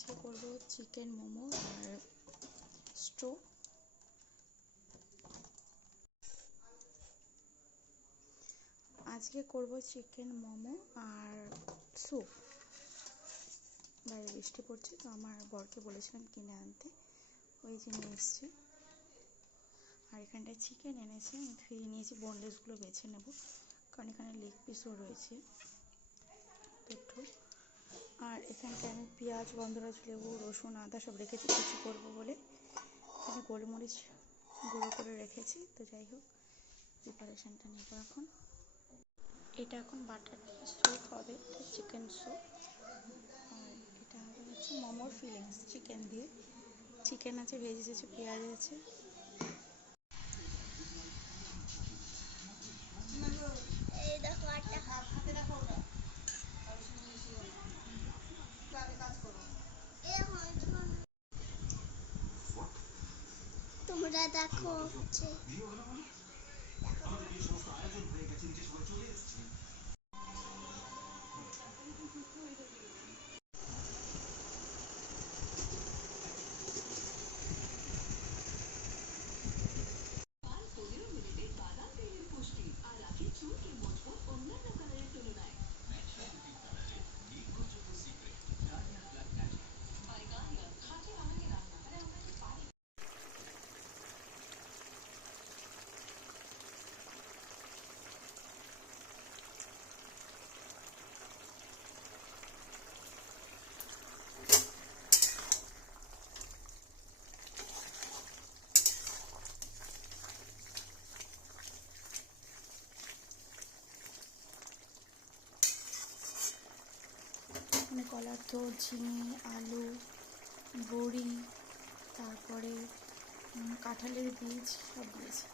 আজকে করব চিকেন মোমো আর স্ট্রো। আজকে করব চিকেন মোমো আর স্যুপ। বাইরে বৃষ্টি পড়ছে, তো আমার বরকে বলেছিলাম কিনে আনতে, ওই যে নিয়ে এসছি। আর এখানটায় চিকেন এনেছি, আমি ধুয়ে নিয়েছি, বোনলেসগুলো বেছে নেব, কারণ এখানে লেগ পিসও রয়েছে একটু। আর এখানটায় আমি পেঁয়াজ, গন্ধরাজ লেবু, রসুন, আদা সব রেখেছি কিছু করবো বলে। এখানে গোলমরিচ গুঁড়ো করে রেখেছি। তো যাই হোক, প্রিপারেশানটা নেব এখন। এটা এখন বাটার দিয়ে স্যুপ হবে, চিকেন স্যুপ। আর এটা হবে হচ্ছে মোমোর ফিলিংস চিকেন দিয়ে। চিকেন আছে, ভেজিস আছে, পেঁয়াজ আছে। তোমরা দেখো হচ্ছে মানে কলার তো, ঝিঙে, আলু, বড়ি, তারপরে কাঁঠালের বীজ সব দিয়েছি।